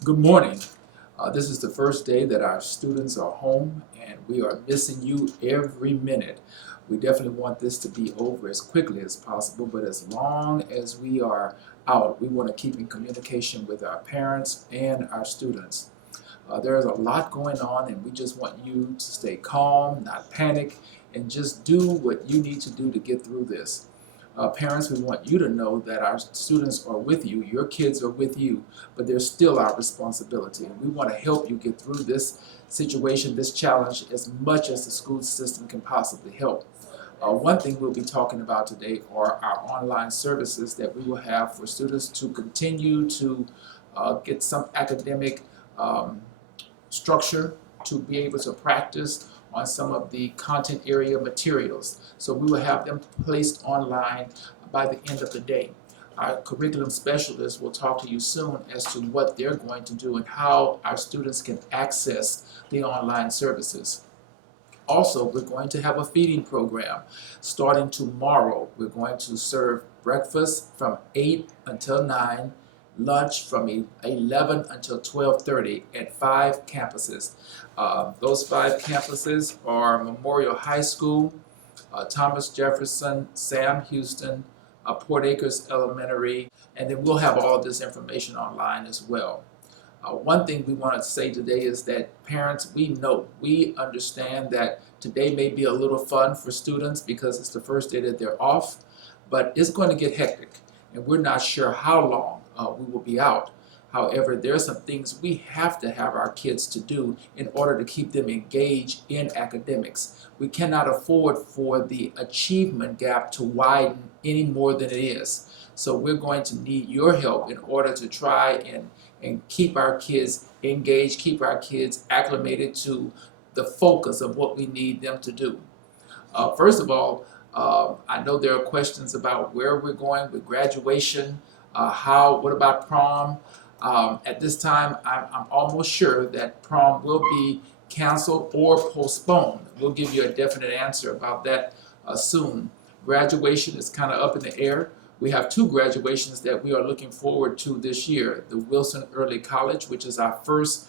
Good morning. This is the first day that our students are home and we are missing you every minute. We definitely want this to be over as quickly as possible, but as long as we are out, we want to keep in communication with our parents and our students. There is a lot going on and we just want you to stay calm, not panic, and just do what you need to do to get through this. Parents, we want you to know that our students are with you, your kids are with you, but they're still our responsibility. And we want to help you get through this situation, this challenge, as much as the school system can possibly help. One thing we'll be talking about today are our online services that we will have for students to continue to get some academic um, structure to be able to practice on some of the content area materials. So we will have them placed online by the end of the day. Our curriculum specialist will talk to you soon as to what they're going to do and how our students can access the online services. Also, we're going to have a feeding program starting tomorrow. We're going to serve breakfast from 8 until 9, lunch from 11 until 12:30 at 5 campuses. Those 5 campuses are Memorial High School, Thomas Jefferson, Sam Houston, Port Acres Elementary, and then we'll have all of this information online as well. One thing we want to say today is that parents, we understand that today may be a little fun for students because it's the first day that they're off, but it's going to get hectic and we're not sure how long we will be out. However, there are some things we have to have our kids to do in order to keep them engaged in academics. We cannot afford for the achievement gap to widen any more than it is. So we're going to need your help in order to try and keep our kids engaged, keep our kids acclimated to the focus of what we need them to do. First of all, I know there are questions about where we're going with graduation, what about prom? At this time, I'm almost sure that prom will be canceled or postponed. We'll give you a definite answer about that soon. Graduation is kind of up in the air. We have 2 graduations that we are looking forward to this year. The Wilson Early College, which is our first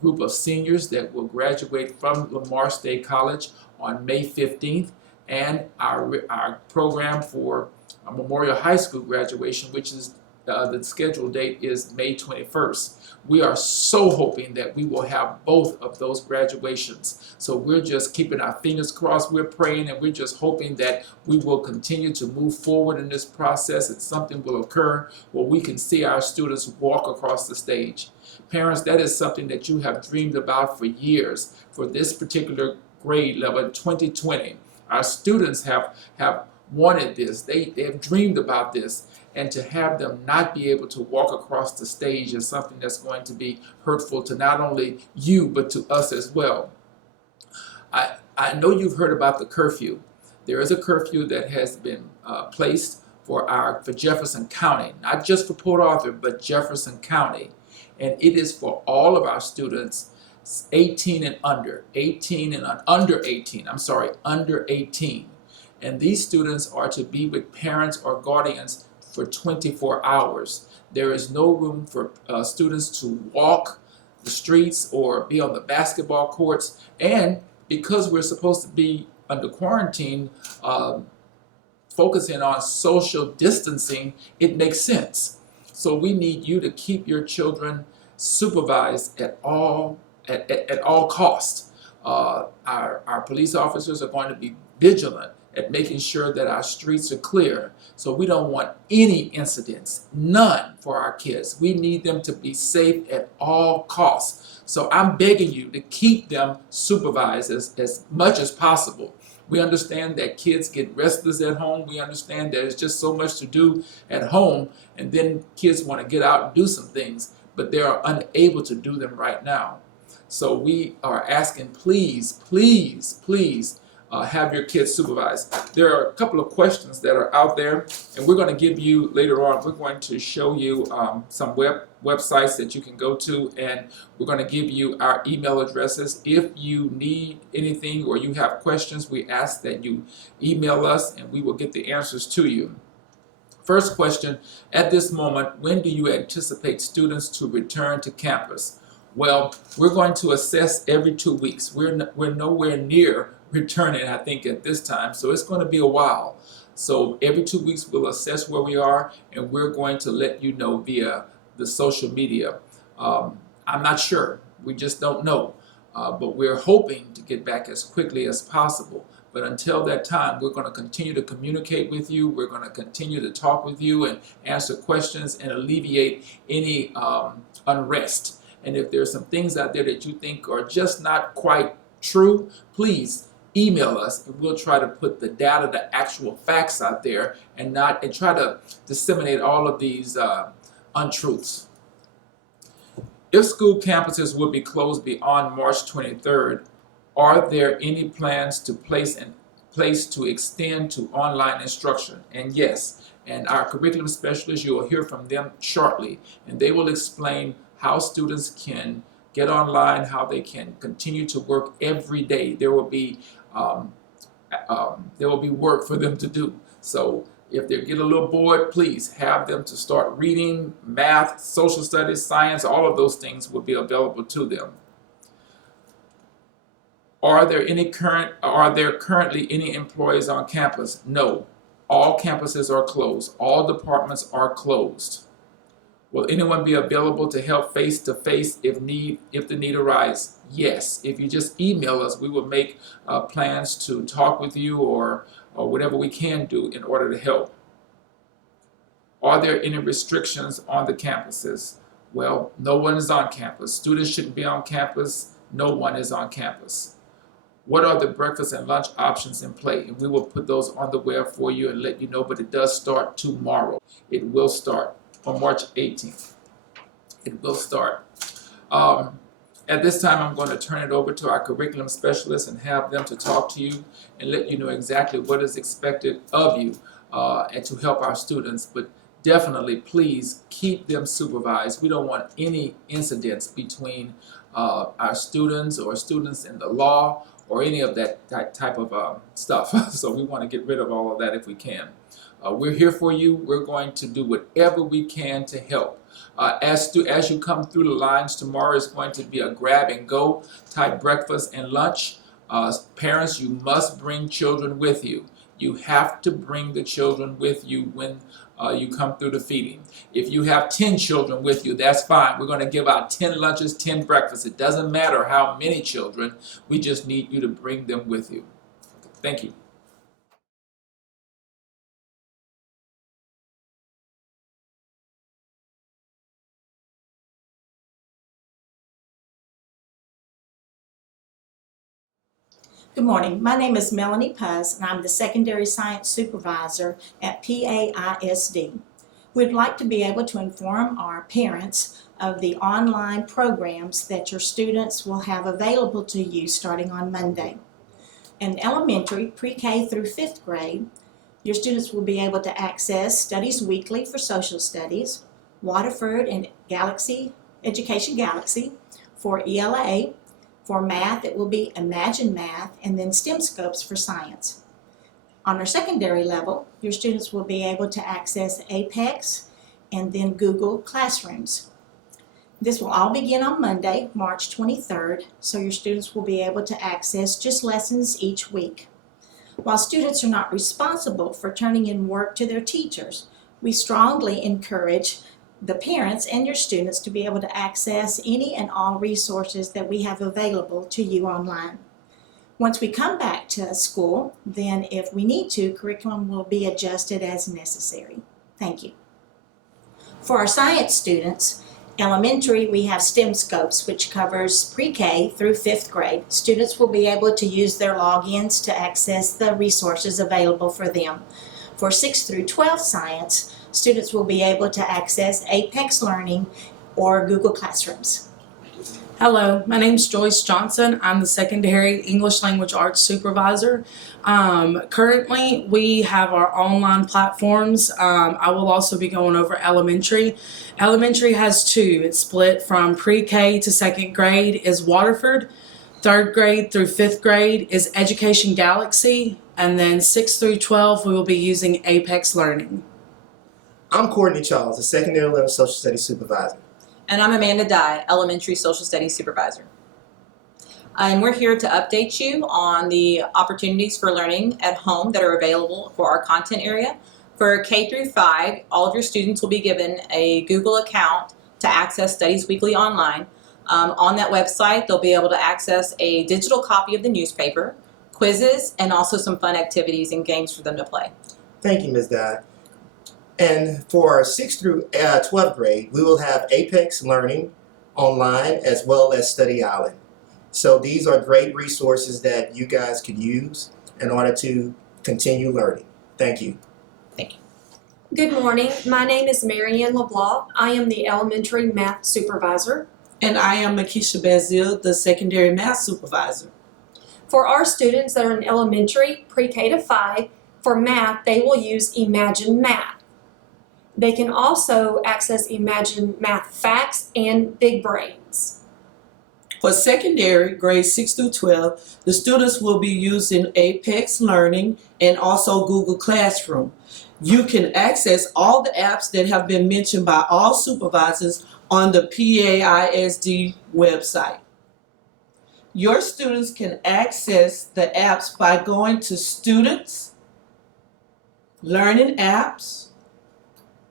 group of seniors that will graduate from Lamar State College on May 15th, and our program for Memorial High School graduation, which is the scheduled date is May 21st. We are so hoping that we will have both of those graduations. So we're just keeping our fingers crossed. We're praying and we're just hoping that we will continue to move forward in this process and something will occur where we can see our students walk across the stage. Parents, that is something that you have dreamed about for years for this particular grade level 2020. Our students have wanted this. They have dreamed about this. And to have them not be able to walk across the stage is something that's going to be hurtful to not only you, but to us as well. I know you've heard about the curfew. There is a curfew that has been placed for Jefferson County, not just for Port Arthur, but Jefferson County. And it is for all of our students 18 and under, 18 and under 18, I'm sorry, under 18. And these students are to be with parents or guardians for 24 hours. There is no room for students to walk the streets or be on the basketball courts. And because we're supposed to be under quarantine, focusing on social distancing, it makes sense. So we need you to keep your children supervised at all costs. Our police officers are going to be vigilant at making sure that our streets are clear. So we don't want any incidents, none for our kids. We need them to be safe at all costs. So I'm begging you to keep them supervised as much as possible. We understand that kids get restless at home. We understand there's just so much to do at home, and then kids want to get out and do some things, but they are unable to do them right now. So we are asking, please, please, please, have your kids supervised. There are a couple of questions that are out there, and we're going to give you later on, we're going to show you some websites that you can go to, and we're going to give you our email addresses. If you need anything or you have questions, we ask that you email us and we will get the answers to you. First question, at this moment, when do you anticipate students to return to campus? Well, we're going to assess every 2 weeks. We're nowhere near returning, I think, at this time, so it's going to be a while. So every 2 weeks we'll assess where we are, and we're going to let you know via the social media. I'm not sure. We just don't know. But we're hoping to get back as quickly as possible. But until that time, we're going to continue to communicate with you. We're going to continue to talk with you and answer questions and alleviate any unrest. And if there's some things out there that you think are just not quite true, please email us, and we'll try to put the data, the actual facts out there, and try to disseminate all of these untruths. If school campuses will be closed beyond March 23rd, are there any plans to place to extend to online instruction? And yes, and our curriculum specialists, you will hear from them shortly, and they will explain how students can get online, how they can continue to work every day. There will be work for them to do. So if they get a little bored, please have them to start reading. Math, social studies, science, all of those things will be available to them. Are there currently any employees on campus? No. All campuses are closed. All departments are closed. Will anyone be available to help face-to-face if the need arises? Yes. If you just email us, we will make plans to talk with you or whatever we can do in order to help. Are there any restrictions on the campuses? Well, no one is on campus. Students shouldn't be on campus. No one is on campus. What are the breakfast and lunch options in play? And we will put those on the web for you and let you know, but it does start tomorrow. It will start on March 18th. It will start. At this time, I'm going to turn it over to our curriculum specialists and have them to talk to you and let you know exactly what is expected of you and to help our students. But definitely, please keep them supervised. We don't want any incidents between our students or students in the law or any of that type of stuff. So we want to get rid of all of that if we can. We're here for you. We're going to do whatever we can to help. As you come through the lines tomorrow, it's going to be a grab-and-go type breakfast and lunch. Parents, you must bring children with you. You have to bring the children with you when you come through the feeding. If you have 10 children with you, that's fine. We're going to give out 10 lunches, 10 breakfasts. It doesn't matter how many children. We just need you to bring them with you. Thank you. Good morning. My name is Melanie Puz, and I'm the Secondary Science Supervisor at PAISD. We'd like to be able to inform our parents of the online programs that your students will have available to you starting on Monday. In elementary, pre-K through 5th grade, your students will be able to access Studies Weekly for Social Studies, Waterford and Education Galaxy for ELA. For math, it will be Imagine Math and then STEM Scopes for science. On our secondary level, your students will be able to access Apex and then Google Classrooms. This will all begin on Monday, March 23rd, so your students will be able to access just lessons each week. While students are not responsible for turning in work to their teachers, we strongly encourage the parents and your students to be able to access any and all resources that we have available to you online. Once we come back to school, then if we need to, curriculum will be adjusted as necessary. Thank you. For our science students, elementary, we have STEM Scopes, which covers pre-K through 5th grade. Students will be able to use their logins to access the resources available for them. For 6th through 12th science, students will be able to access Apex Learning or Google Classrooms. Hello, my name is Joyce Johnson. I'm the Secondary English Language Arts Supervisor. Currently, we have our online platforms. I will also be going over elementary. Elementary has 2. It's split from pre-K to 2nd grade is Waterford. 3rd grade through 5th grade is Education Galaxy. And then 6th through 12, we will be using Apex Learning. I'm Courtney Charles, the secondary level social studies supervisor. And I'm Amanda Dye, Elementary Social Studies Supervisor. And we're here to update you on the opportunities for learning at home that are available for our content area. For K through 5, all of your students will be given a Google account to access Studies Weekly online. On that website, they'll be able to access a digital copy of the newspaper, quizzes, and also some fun activities and games for them to play. Thank you, Ms. Dye. And for 6th through 12th grade, we will have Apex Learning online as well as Study Island. So these are great resources that you guys could use in order to continue learning. Thank you. Thank you. Good morning. My name is Marianne LeBlanc. I am the elementary math supervisor. And I am Makisha Bazil, the secondary math supervisor. For our students that are in elementary, pre-K to 5, for math, they will use Imagine Math. They can also access Imagine Math Facts and Big Brains. For secondary, grades 6 through 12, the students will be using Apex Learning and also Google Classroom. You can access all the apps that have been mentioned by all supervisors on the PAISD website. Your students can access the apps by going to Students, Learning Apps.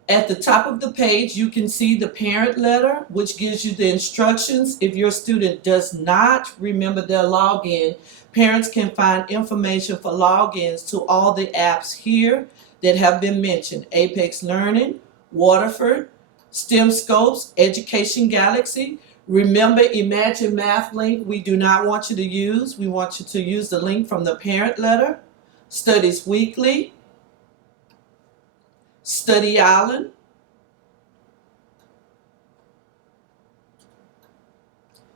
At the top of the page, you can see the parent letter, which gives you the instructions. If your student does not remember their login, parents can find information for logins to all the apps here that have been mentioned: Apex Learning, Waterford, STEM Scopes, Education Galaxy. Remember, Imagine Math link we do not want you to use. We want you to use the link from the parent letter. Studies Weekly, Study Island,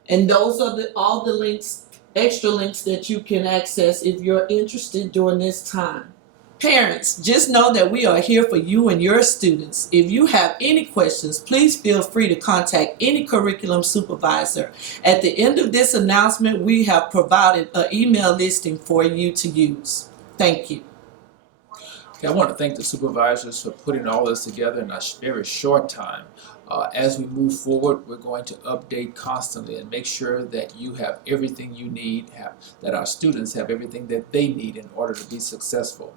and those are all the links, extra links that you can access if you're interested during this time. Parents, just know that we are here for you and your students. If you have any questions, please feel free to contact any curriculum supervisor. At the end of this announcement, we have provided an email listing for you to use. Thank you. Okay, I want to thank the supervisors for putting all this together in a very short time. As we move forward, we're going to update constantly and make sure that you have everything you need, that our students have everything that they need in order to be successful.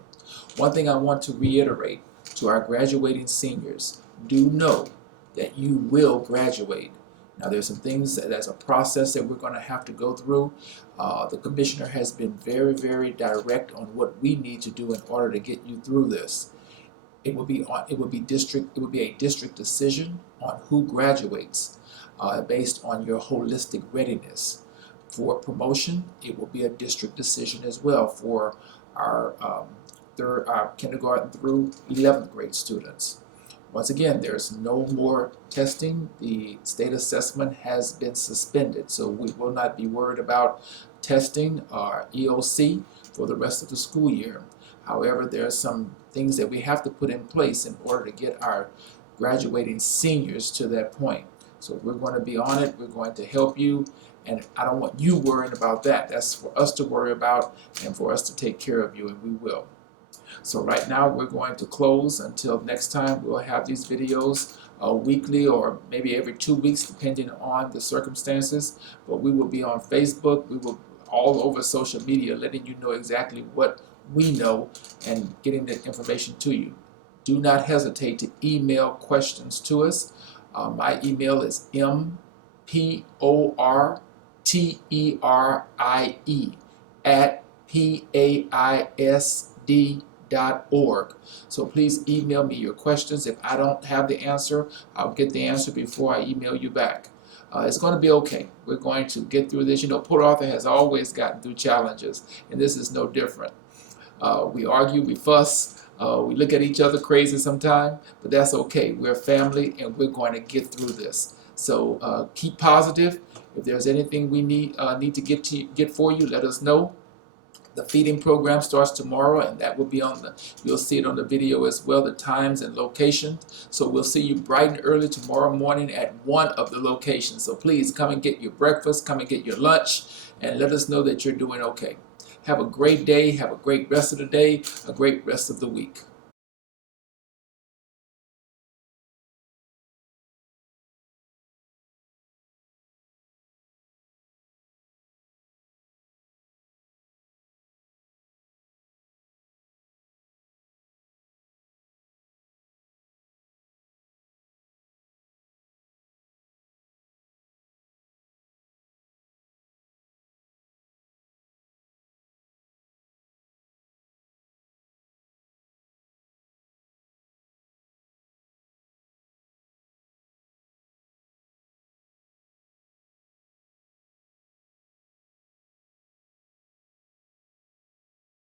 One thing I want to reiterate to our graduating seniors: do know that you will graduate. Now, there's some things, there's a process that we're going to have to go through. The commissioner has been very, very direct on what we need to do in order to get you through this. It will be a district decision on who graduates based on your holistic readiness. For promotion, it will be a district decision as well for our kindergarten through 11th grade students. Once again, there's no more testing. The state assessment has been suspended, so we will not be worried about testing or EOC for the rest of the school year. However, there are some things that we have to put in place in order to get our graduating seniors to that point. So we're going to be on it. We're going to help you, and I don't want you worrying about that. That's for us to worry about and for us to take care of you, and we will. So right now we're going to close. Until next time, we'll have these videos weekly or maybe every 2 weeks depending on the circumstances. But we will be on Facebook. We will all over social media letting you know exactly what we know and getting the information to you. Do not hesitate to email questions to us. My email is mporterie@paisd.org. So please email me your questions. If I don't have the answer, I'll get the answer before I email you back. It's going to be okay. We're going to get through this. You know, Port Arthur has always gotten through challenges, and this is no different. We argue, we fuss, we look at each other crazy sometimes, but that's okay. We're family, and we're going to get through this. So keep positive. If there's anything we need to get for you, let us know. The feeding program starts tomorrow, and that will be you'll see it on the video as well, the times and locations. So we'll see you bright and early tomorrow morning at one of the locations. So please come and get your breakfast, come and get your lunch, and let us know that you're doing okay. Have a great day, have a great rest of the day, a great rest of the week.